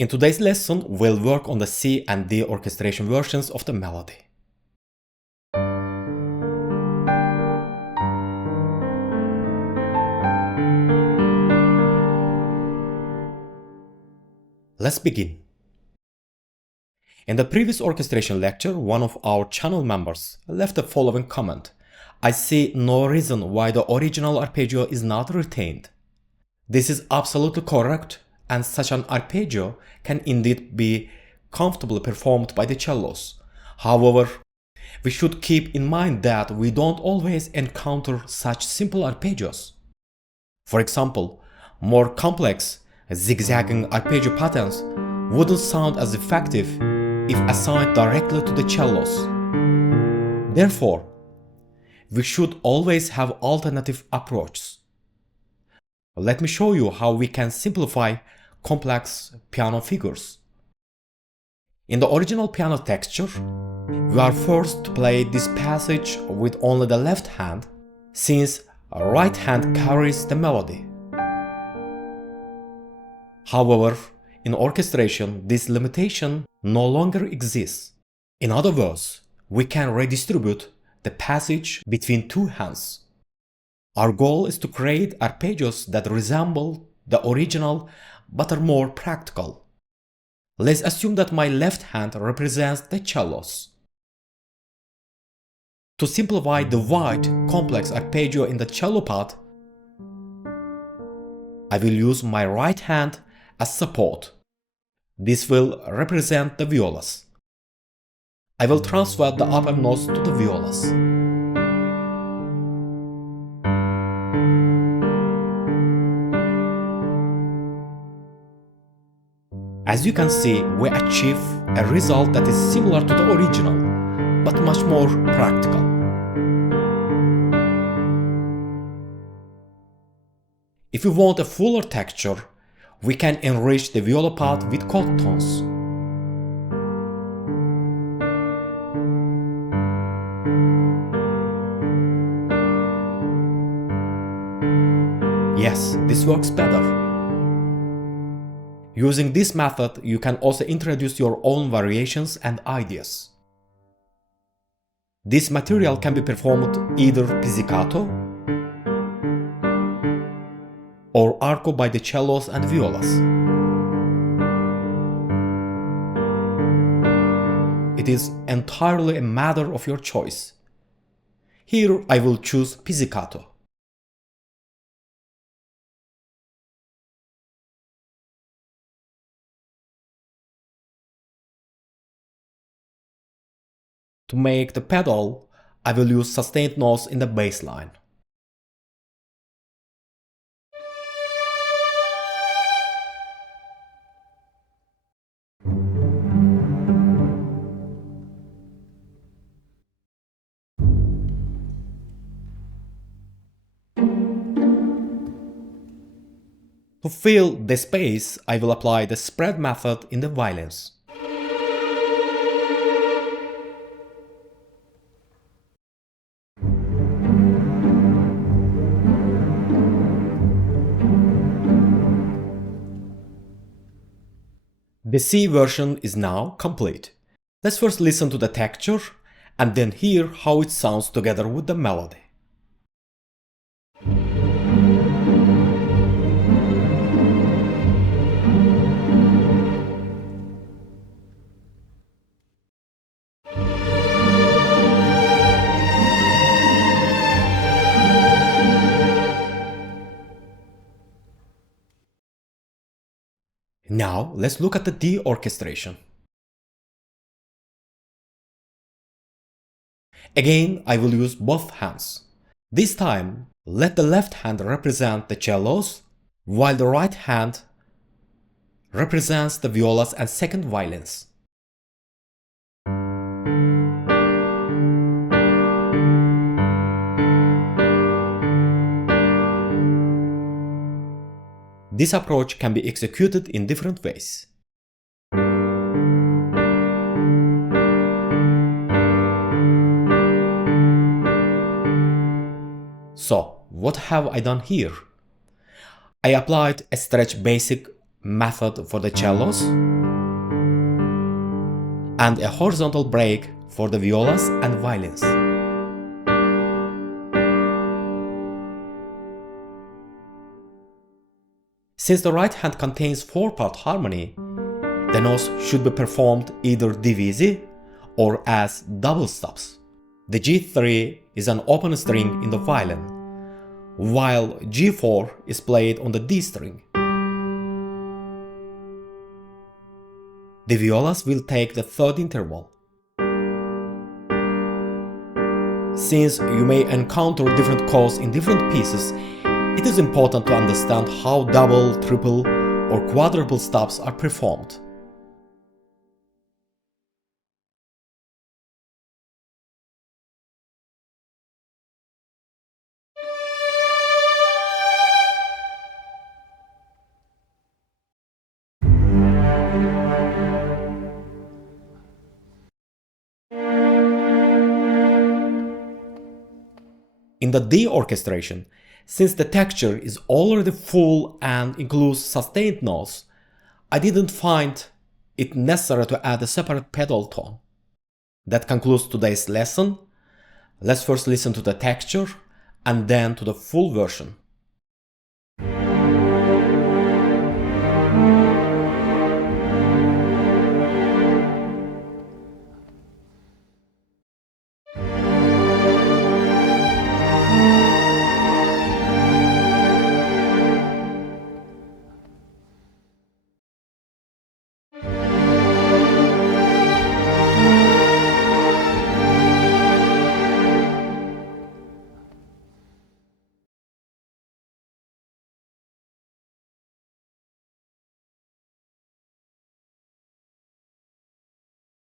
In today's lesson, we'll work on the C and D orchestration versions of the melody. Let's begin. In the previous orchestration lecture, one of our channel members left the following comment: "I see no reason why the original arpeggio is not retained." This is absolutely correct, and such an arpeggio can indeed be comfortably performed by the cellos. However, we should keep in mind that we don't always encounter such simple arpeggios. For example, more complex, zigzagging arpeggio patterns wouldn't sound as effective if assigned directly to the cellos. Therefore, we should always have alternative approaches. Let me show you how we can simplify complex piano figures. In the original piano texture, we are forced to play this passage with only the left hand, since right hand carries the melody. However, in orchestration, this limitation no longer exists. In other words, we can redistribute the passage between two hands. Our goal is to create arpeggios that resemble the original but are more practical. Let's assume that my left hand represents the cellos. To simplify the wide, complex arpeggio in the cello part, I will use my right hand as support. This will represent the violas. I will transfer the upper notes to the violas. As you can see, we achieve a result that is similar to the original, but much more practical. If we want a fuller texture, we can enrich the viola part with chord tones. Yes, this works better. Using this method, you can also introduce your own variations and ideas. This material can be performed either pizzicato or arco by the cellos and violas. It is entirely a matter of your choice. Here I will choose pizzicato. To make the pedal, I will use sustained notes in the bass line. To fill the space, I will apply the spread method in the violins. The C version is now complete. Let's first listen to the texture and then hear how it sounds together with the melody. Now, let's look at the D orchestration. Again, I will use both hands. This time, let the left hand represent the cellos, while the right hand represents the violas and second violins. This approach can be executed in different ways. So, what have I done here? I applied a stretch basic method for the cellos, and a horizontal break for the violas and violins. Since the right hand contains 4-part harmony, the notes should be performed either divisi or as double stops. The G3 is an open string in the violin, while G4 is played on the D string. The violas will take the third interval. Since you may encounter different chords in different pieces, it is important to understand how double, triple, or quadruple stops are performed. In the D orchestration, since the texture is already full and includes sustained notes, I didn't find it necessary to add a separate pedal tone. That concludes today's lesson. Let's first listen to the texture and then to the full version.